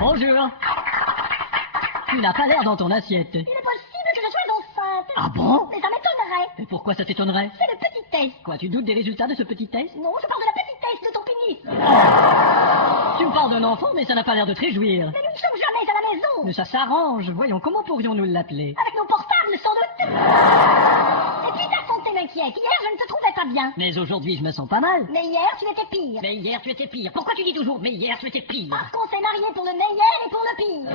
Bonjour. Tu n'as pas l'air dans ton assiette. Il est possible que je sois enceinte. Ah bon? Mais ça m'étonnerait. Et pourquoi ça t'étonnerait? C'est le petit test. Quoi, tu doutes des résultats de ce petit test? Non, je parle de la petite test de ton pénis. Tu me parles d'un enfant, mais ça n'a pas l'air de te réjouir. Mais nous ne sommes jamais à la maison. Mais ça s'arrange. Voyons, comment pourrions-nous l'appeler? Avec nos portables, sans doute. Et puis ta santé m'inquiète. Hier, je ne te trouvais pas bien. Mais aujourd'hui, je me sens pas mal. Mais hier, tu étais pire. Mais hier, tu étais pire. Pourquoi tu dis toujours, mais hier, tu étais pire? Parce qu'on s'est mariés pour le meilleur et pour le pire.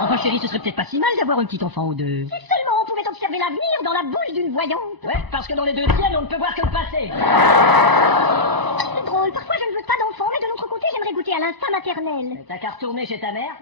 Enfin, chérie, ce serait peut-être pas si mal d'avoir un petit enfant ou deux. Si seulement on pouvait observer l'avenir dans la bouche d'une voyante. Ouais, parce que dans les deux tiennes, on ne peut voir que le passé. C'est drôle, parfois je ne veux pas d'enfant, mais de l'autre côté, j'aimerais goûter à l'instinct maternel. T'as qu'à retourner chez ta mère?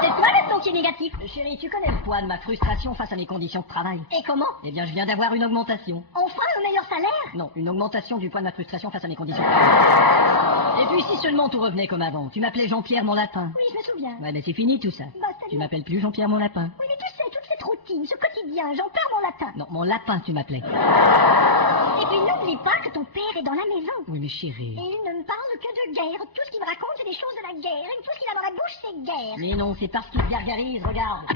C'est toi le son qui est négatif. Chérie, tu connais le poids de ma frustration face à mes conditions de travail. Et comment? Eh bien, je viens d'avoir une augmentation. Enfin, un meilleur salaire? Non, une augmentation du poids de ma frustration face à mes conditions de travail. Et puis, si seulement tout revenait comme avant. Tu m'appelais Jean-Pierre mon lapin. Oui, je me souviens. Ouais, mais c'est fini tout ça. Bah, c'est-à-dire? Tu m'appelles plus Jean-Pierre mon lapin. Oui, mais tu sais, toute cette routine, ce quotidien, j'en perds mon latin. Non, mon lapin, tu m'appelais. Et puis n'oublie pas que ton père est dans la maison. Oui, mais chérie. Et il ne me parle que de guerre. Tout ce qu'il me raconte, c'est des choses de la guerre. Et tout ce qu'il a dans la bouche, c'est guerre. Mais non, c'est parce qu'il te gargarise, regarde.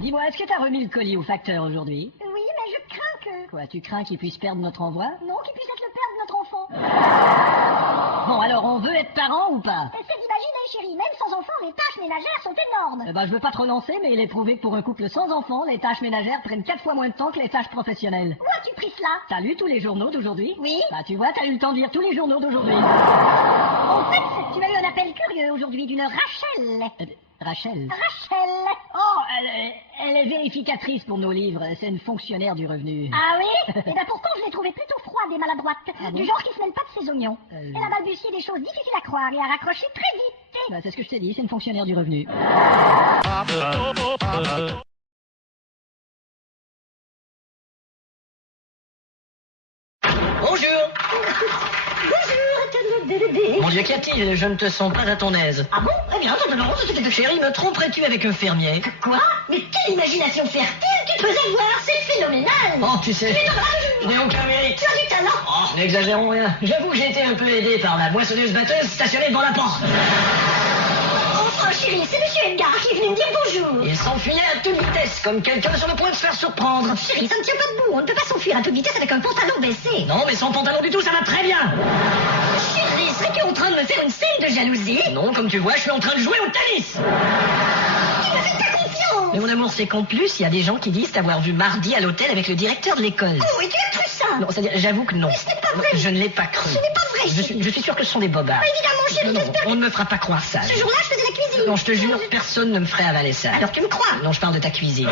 Dis-moi, est-ce que t'as remis le colis au facteur aujourd'hui? Oui, mais je crains que... Quoi, tu crains qu'il puisse perdre notre envoi? Non, qu'il puisse être le père de notre enfant. Bon, alors on veut être parents ou pas? Essaie d'imaginer, chérie, même sans enfant, les tâches ménagères sont énormes. Eh ben, je veux pas te renoncer, mais il est prouvé que pour un couple sans enfant, les tâches ménagères prennent 4 fois moins de temps que les tâches professionnelles. Où as-tu pris cela? T'as lu tous les journaux d'aujourd'hui? Oui. Bah, tu vois, t'as eu le temps de lire tous les journaux d'aujourd'hui. En fait, tu as eu un appel curieux aujourd'hui d'une Rachel. Rachel. Rachel. Oh, elle est vérificatrice pour nos livres. C'est une fonctionnaire du revenu. Ah oui? Eh bien pourtant, je l'ai trouvée plutôt froide et maladroite. Ah bon? Du genre qui se mêle pas de ses oignons. Elle a balbutié des choses difficiles à croire et a raccroché très vite. Bah, c'est ce que je t'ai dit, c'est une fonctionnaire du revenu. Bonjour. Bonjour. Mon Dieu, qu'y a-t-il? Je ne te sens pas à ton aise. Ah bon? Eh bien, non, c'était... Chérie, me tromperais-tu avec un fermier? Quoi? Mais quelle imagination fertile tu peux avoir, c'est phénoménal. Oh, tu sais, Tu m'étonneras je n'ai aucun mérite. Tu as du talent. Oh, n'exagérons rien. J'avoue que j'ai été un peu aidé par la moissonneuse-batteuse stationnée devant la porte. Enfin, chérie, c'est Monsieur Edgar qui est venu me dire bonjour. Il s'enfuyait à toute vitesse, comme quelqu'un sur le point de se faire surprendre. Chérie, ça ne tient pas debout. On ne peut pas s'enfuir à toute vitesse avec un pantalon baissé. Non, mais sans pantalon du tout, ça va très bien. Chérie, serais-tu en train de me faire une scène de jalousie? Non, comme tu vois, je suis en train de jouer au tennis. Tu m'as fait ta confiance. Mais mon amour, c'est qu'en plus, il y a des gens qui disent t'avoir vu mardi à l'hôtel avec le directeur de l'école. Oh oui, tu as cru ça? Non, c'est-à-dire, j'avoue que non. Mais ce n'est pas vrai. Je ne l'ai pas cru. Ce n'est pas vrai, chérie. Je suis sûr que ce sont des bobards. Évidemment, chérie, Non, non, j'espère on ne me fera pas croire ça. Ce jour-là, je faisais la cuisine. Non, je te jure, personne ne me ferait avaler ça. Alors tu me crois? Non, je parle de ta cuisine.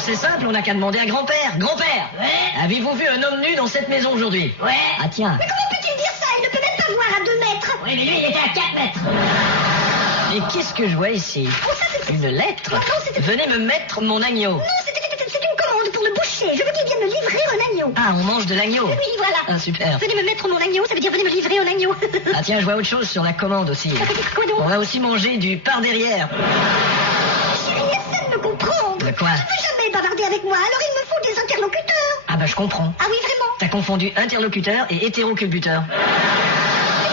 C'est simple, on n'a qu'à demander à grand-père. Grand-père, Ouais. avez-vous vu un homme nu dans cette maison aujourd'hui? Ouais. Ah tiens. Mais comment peut-il dire ça? Il ne peut même pas voir à 2 mètres. Oui, mais lui, il était à 4 mètres. Et qu'est-ce que je vois ici? Oh, ça, c'est... Une lettre? Non, c'était... Venez me mettre mon agneau. Non, c'est une commande pour le boucher. Je veux qu'il vienne me livrer un agneau. Ah, on mange de l'agneau. Oui, voilà. Ah, super. Venez me mettre mon agneau, ça veut dire venez me livrer un agneau. Ah tiens, je vois autre chose sur la commande aussi. Quoi donc? On va aussi manger du par derrière. Chérie, essaie de me comprendre. De quoi? Tu ne veux jamais bavarder avec moi, alors il me faut des interlocuteurs. Ah bah je comprends. Ah oui, vraiment? T'as confondu interlocuteur et hétéroculbuteur. Mais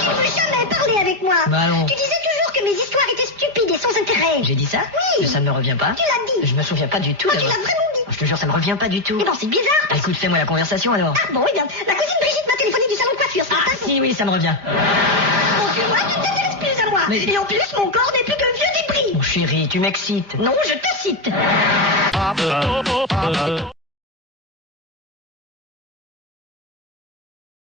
tu ne veux jamais parler avec moi. Bah non. Tu disais toujours que mes histoires étaient stupides et sans intérêt. J'ai dit ça? Oui. Mais ça ne me revient pas. Tu l'as dit. Je me souviens pas du tout. Oh, tu d'avoir- l'as vraiment dit. Je te jure, ça me revient pas du tout. Mais bon, c'est bizarre. Ah, écoute, fais-moi la conversation alors. Ah bon, eh bien, la cousine Brigitte m'a téléphoné du salon de coiffure ce matin. Si, oui, ça me revient. Bon, tu vois, tu ne t'intéresses plus à moi. Mais- Et en plus, mon corps n'est plus qu'un vieux débris. Mon chéri, tu m'excites. Non, je te cite.